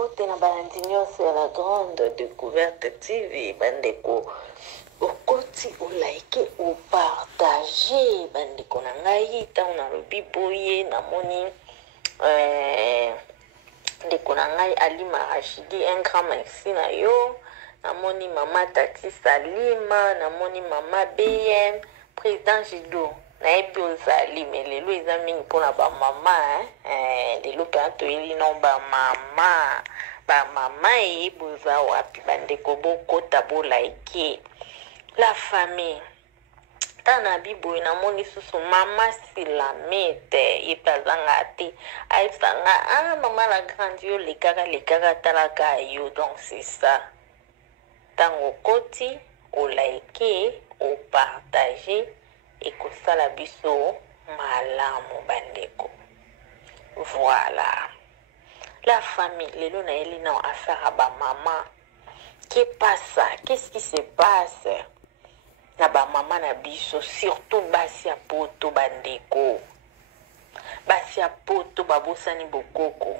mbote na balandi nyonso ya la grande découverte TV bandeko okoti olaike opartage bandeko na ngai ntango nalobi boye namoni ndeko na ngai Alima Rachidi un grand merci na yo namoni mama Tati Salima namoni mama BM président Jido nayebi ozali me lelo eza mingi mpona bamama lelo mpenza toyeli no bamama eyebi oza wapi bandeko bokota bolaike la famille tana biboye namoni susu mama Silamete ye mpe azanga te ayebisanga mama la grande yo lekaka talaka yo donc c'est ça ntango okoti olaike opartage ekosala biso malamu bandeko. Voilà la famille lelo na eli na affaire à ba maman qui passe qu'est-ce qui se passe na ba maman na biso surtout basi ya poto bandeko basi ya poto babosani bokoko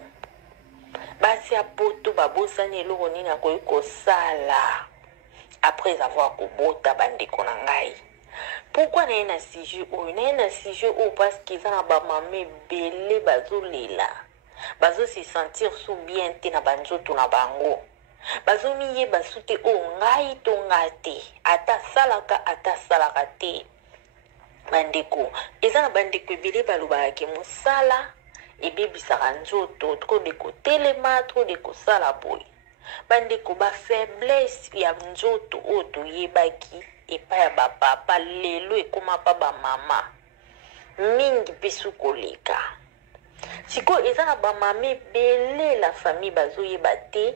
basi ya poto babosani eloko nini akoki kosala après avoir kobota bandeko na ngai. Pourquoi na un sujet ou parce qu'ils ont ba mamé belé bazolela bazo se sentir sous bien te na banzoto na bango bazo miye basute o ngai to ngate ata salaka te bandeko eza na bandeko belé baloba ke musala ebebisaka nzoto trop de kotelema trop de kosala boy bandeko ba faiblesse ya nzoto o toyebaki epa ya bapapa lelo ekoma pa bamama mingi mpe sukoleka sikoyo eza na bamama ebele la famille bazoyeba te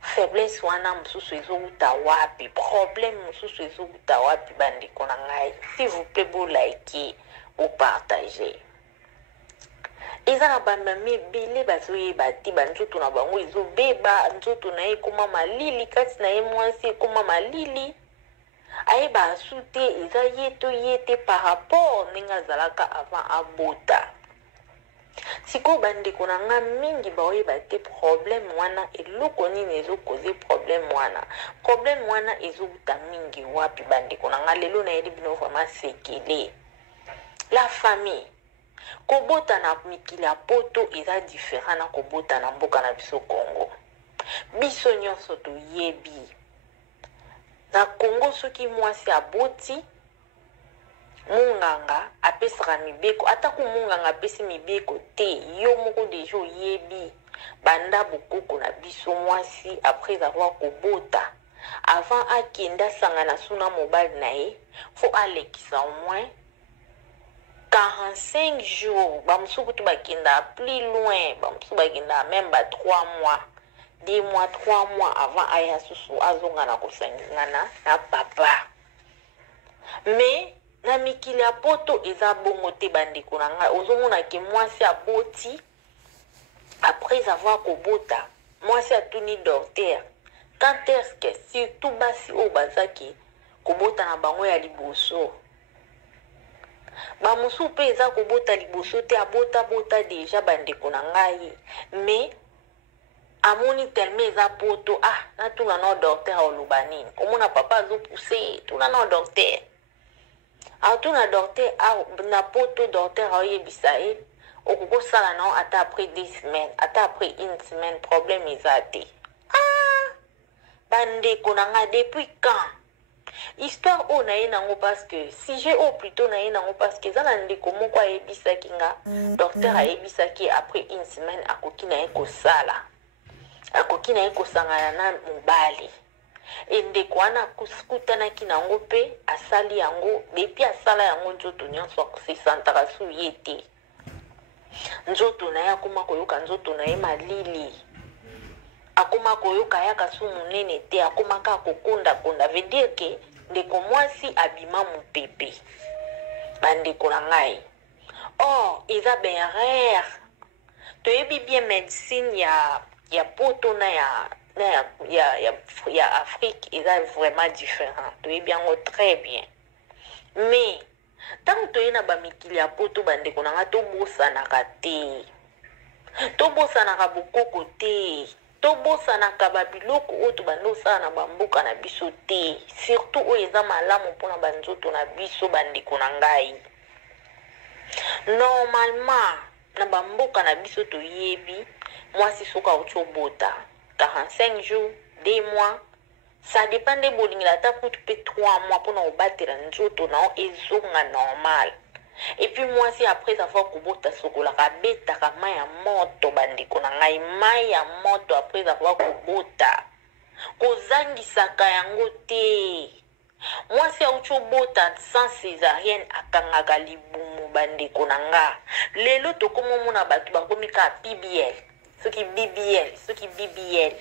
faiblesse wana mosusu ezowuta wapi problème mosusu ezowuta wapi bandeko na ngai s'il vous plaît bolaike bopartage eza na bamama ebele bazoyeba te banzoto na bango ezobeba nzoto na ye ekoma malili kati na ye mwasi ekoma malili ayeba asu te eza ye te par rapport ndenge azalaka avant abota sikoyo bandeko na nga mingi baoyeba te problème wana eloko nini ezokoze problème wana ezowuta mingi wapi bandeko na nga lelo nayeli bino vraiment sekele la famille kobota na mikili ya poto eza différent na kobota na mboka na biso Congo biso nyonso toyebi na Congo soki mwasi aboti munganga apesaka mibeko atako munganga apesi mibeko te yo moko deja oyebi banda bokoko na biso mwasi après avoir kobota avant akenda sangana suna mobali na ye fo alekisa au moins 45 jours bamusu kutu bakenda plus loin bamusu bakenda même 3 mois 2 mois 3 mois avant aya susu azonga na kosangana na papa mais na mikili ya poto eza bongo te bandeko na ngai ozomona ke mwasi aboti après avoir kobota mwasi atuni docteur quand est-ce que surtout basi oyo bazaki kobota na bango ya liboso bamusu mpe eza kobota liboso te abota deja bandeko na ngai mais amoni tellement eza poto natuna na docteur oloba nini omona papa azopuse tuna na docteur atuna docteur na poto docteur aoyebisa ye okokosala nao ata après 10 semaines ata après 1 semaine problème eza te bandeko na nga depuis quand histoire oyo na ye nango parce que sujet oyo plutôt na ye nango parce que eza na ndeko moko ayebisaki nga docteur ayebisaki après 1 semaine akoki na ye kosala akoki na ye kosangana na mobali endeko wana akutanaki nango mpe asali yango depi asala yango nzoto nyonso akosesantaka su ye te nzoto na ye akoma koyoka nzoto na ye malili akoma koyoka yaka su monene te akomaka kokondakonda veut dire ke ndeko mwasi abima mopepe bandeko na ngai or eza ben rare toyebi bien médecine ya poto na ya Afrique eza vraiment différent toyebi yango très bien mais ntango toye na bamikili ya poto bandeko na nga tobosanaka te tobosanaka bokoko te tobosanaka babiloko oyo tobandi osala na bamboka na biso te, surtout oyo eza malamu mpona banzoto na biso bandeko na ngai. Normalement na bamboka na biso toyebi mwasi soki auti obota 45 jours 2 mois, ça dépend de bolingela ata kutu mpe 3 mois mpona kobatela nzoto nao ezonga normal. Et puis moi si après avoir kobota sokolaka betaka mai ya moto bandeko na ngai, mai ya moto après avoir kobota kozangisaka yango te. Moi si auti obota sans césarienne akangaka libumu bandeko na nga. Lelo tokomi omona bato bakomi ka BBL, soki BBL, soki BBL.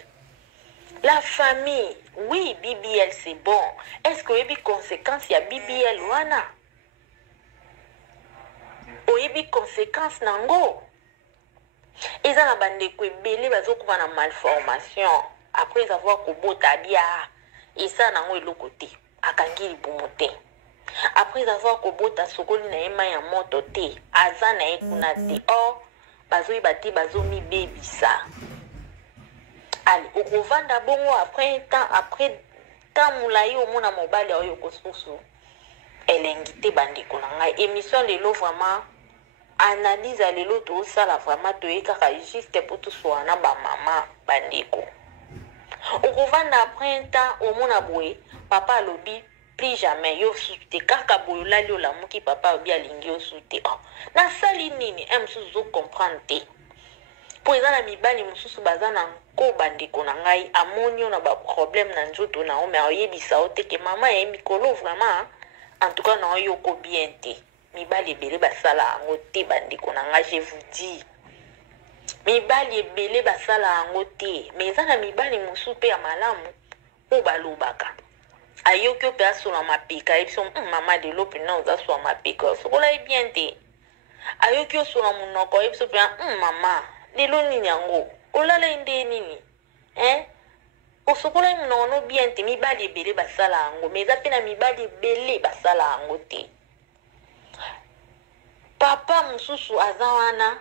La famille, oui BBL c'est bon. Est-ce que oyebi conséquence ya BBL wana? Oyebi conséquence nango? Eza na bandeko ebele bazokuma na malformation après avoir kobota bia esa nango eloko te, akangi libumu te. Après avoir kobota sokoli na ye mai ya moto te, aza na ye kuna te. Or bazoyeba te bazomibebisa. Allez, okovanda bongo après temps molai omona mobali oyo kosusu elengi te bandeko na ngai. Émission lelo vraiment analyse à lelo tosala vraiment toyekaka juste po tosoa na bamama bandeko. Okovanda après temps omona boye papa alobi plus jamais yo sute kaka boye olali olamuki papa obi alingi yo sute. Nasali nini mosusu okomprendre te. Po eza na mibali mosusu baza na nko bandeko na ngai amoni yo na baproblème na nzoto na yo me oyebisa yo te ke mama ya mikolo vraiment en tout cas na oyoko bien te. Mibali ebele basala yango te bandeko na ngai, je vous dis. Mibali ebele basala yango te. Mais eza na mibali mosusu mpe ya malamu oyo balobaka ayoki yo mpe asola mapeka yebiso mama lelo mpena ozasola mapeka sokola ye bien te. Ayoki osola monoko yebiso mpena mama lelo nini yango olala nde nini osokola ye monoko no bien te. Mibali ebele basala yango, mais eza mpe na mibali ebele basala yango te. Papa mosusu aza wana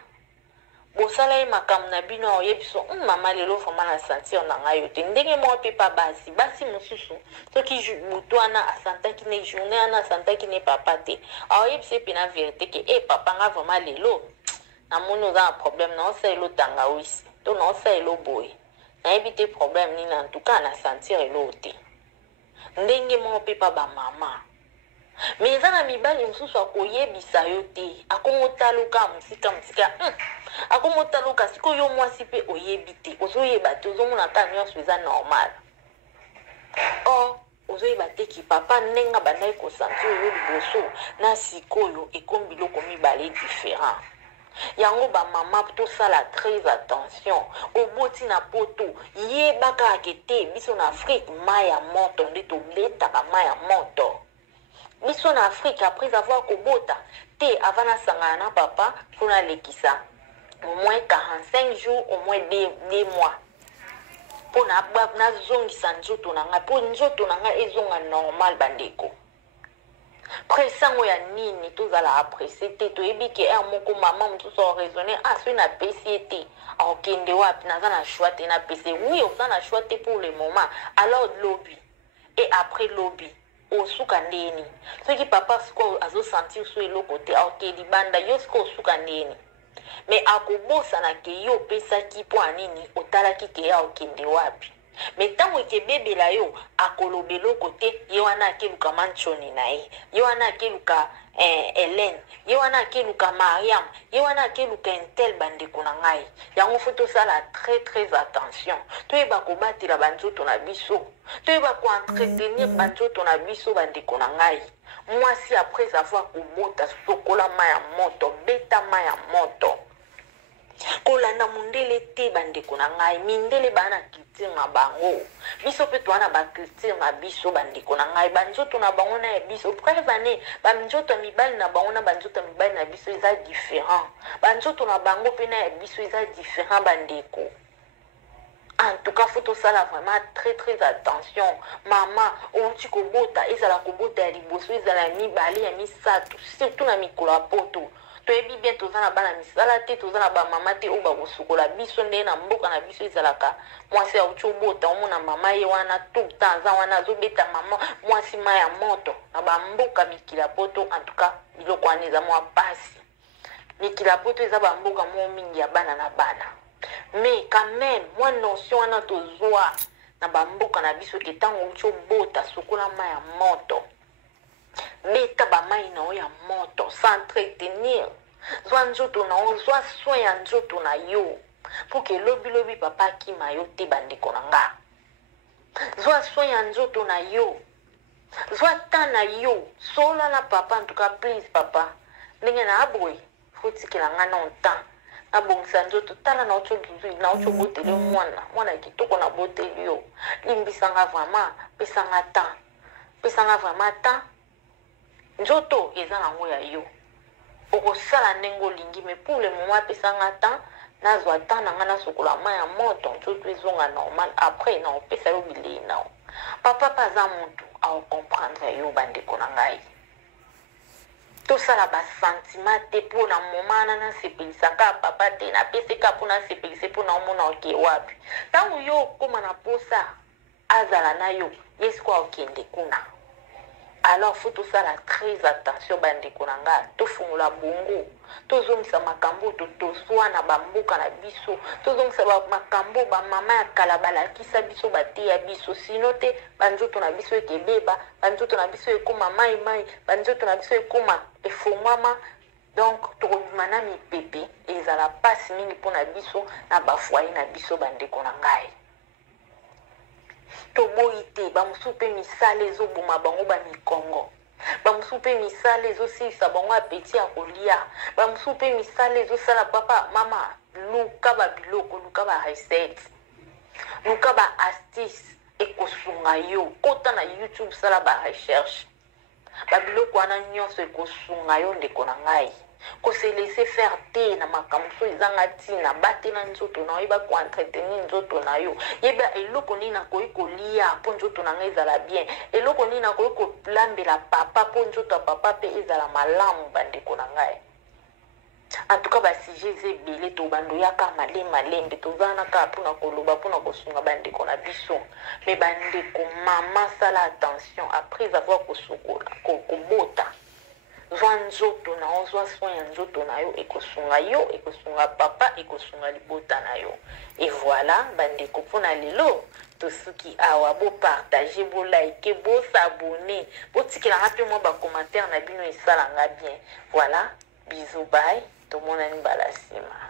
bosala ye makambo na bino oyebiso mama lelo vraiment na sentir na ngai yo te. Ndenge moko mpe pa basi mosusu soki butu wana asantaki ne journée wana asantaki ne papa te aoyebisa ye mpe na vérité ke papa nga vraiment lelo namoni oza na problème na osala elo tangawisi to na osala elo boye nayebi te problème nini en tout cas na sentir elo te. Ndenge moko mpe pa bamama. Mais eza na mibali mosusu akoyebisa yo te, akomotaluka mosika akomotaluka sikoyo yo mwasi mpe oyebi te, ozoyeba te, ozomona ka nyonso eza normal. Or ozoyeba te ki papa ndenge bandaki kosanti oyo liboso na sikoyo ekomi biloko mibale différent. Yango bamama tosala très attention. Oboti na poto yebaka akete biso na Afrique mai ya moto nde tobetaka mai ya moto. Biso na Afrique après avoir kobota te avant sangana na papa funa lekisa au moins 45 jours au moins 2 mois pour na zongisa nzoto na nga po nzoto na nga ezonga normal bandeko. Presango ya nini tozala apprécier te toyebi ke moko mama mosusu raisonner so na pesi te okende wapi naza na choix te na pesi. Oui oza na choix te pour le moment, alors lobby et après lobby osuka ndeni soki papa siko azosentir so eloko te okeli banda yo siko osuka ndeni. Mais akobosana ke yo opesaki mpo anini otalaki ke ya okende wapi. Mais ntango ekebebela yo akoloba eloko te ye wana akeluka manchoni na ye, ye wana akeluka Hélène, ye wana akeluka Mariam, ye wana akeluka intel bandeko na ngai. Yango fo tosala très très attention. Toyeba kobatela banzoto na biso, toyeba koentretenir banzoto na biso bandeko na ngai. Mwasi après avoir kobota sokola mai ya moto, beta mai ya moto. Kolanda mundele te bandeko na ngai, mindele bana culture na bango. Biso pe toana ba culture na biso bandeko na ngai, banzoto na bango na biso. Prevane, banzoto mibali na bango na banzoto mibali na biso eza différent. Banzoto na bango pe na biso eza différent bandeko. En tout cas, faut tosala vraiment très très attention. Maman, outi kobota, ezala kobota ya liboso, ezala mibali ya misato, surtout na mikolo ya poto. toyebi bien tozana bana misala te tozana ba mama te oba kosukola biso nde na mboka na biso ezalaka mwasi auti obota omona mama ye wana tout temps aza wana azobeta mama mwasi ma ya moto na bamboka mikila poto en tout cas biloko wana eza mwa pasi mikila poto eza bamboka mwa mingi ya bana na bana mais quand même mwa notion wana tozwa na bamboka na biso ke ntango auti obota sukola ma ya moto beta bamai na yo ya moto s'entretenir zwa nzoto na yo zwa soin ya nzoto na yo po ke lobilobi papa akima yo te bandeko na nga zwa soin ya nzoto na yo zwa ta na yo sola na papa en tout cas please papa ndenge na aboye fotikela nga na ntan nabongisa nzoto tala na ocho boteli mwana kitoko na boteli yo limbisanga vraiment pesanga temps nzoto eza nango ya yo okosala ndenge olingi mais pour le moment apesanga temps nazwa temps na nga nasokola ma ya moto nzoto ezonga normal après na opesa yo bilei nao papa mpe aza motu aocomprendre yo bandeko na ngai tosala basentima te mpo na moma wana nasepelisaka papa te napeseka mpo nasepelise mpo na omona oke wapi ntango yo okóma na posa azala na yo ye siko akende kuna alors faut tosala très attention bandeko na nga tofungola bongo tozongisa makambo tozwa na bamboka na biso tozongisa makambo bamama ya kala balakisa biso bateya biso sino te banzoto na biso ekebeba banzoto na biso ekoma mai banzoto na biso ekoma efongwama donc tokobima na mipepe ezala pasi mingi mpona biso na bafoye na biso bandeko na ngai toboyi te bamosusu mpe misala ezoboma bango bamikongo bamosusu mpe misala ezosilisa bango apeti ya kolia bamosusu mpe misala ezosala papa mama luka babiloko luka barecette luka baastice ekosunga yo kota na youtube sala barecherche babiloko wana nyonso ekosunga yo ndeko na ngai kose laisser faire te na makambo so ezanga ntina batela nzoto na yo yeba koentretenir nzoto na yo yeba eloko nini nakoki kolia mpo nzoto na ngai ezala bien eloko nini nakoki kolambela papa mpo nzoto ya papa mpe ezala malamu bandeko na ngai en tout cas basije eza ebele tobandoyaka malembe tozana kaka mpona koloba mpona kosunga bandeko na biso me bandeko mama sala attention après avoir kosukola kobota zwa nzoto na yo zwa soin ya nzoto na yo ekosunga yo ekosunga papa ekosunga libota na yo et voilà bandeko mpona lelo tosuki awa bopartage bolike bosabone botikelanga mpe mwa bacommentaire na bino esalanga bien voilà bisous bye tomonani mbala nsima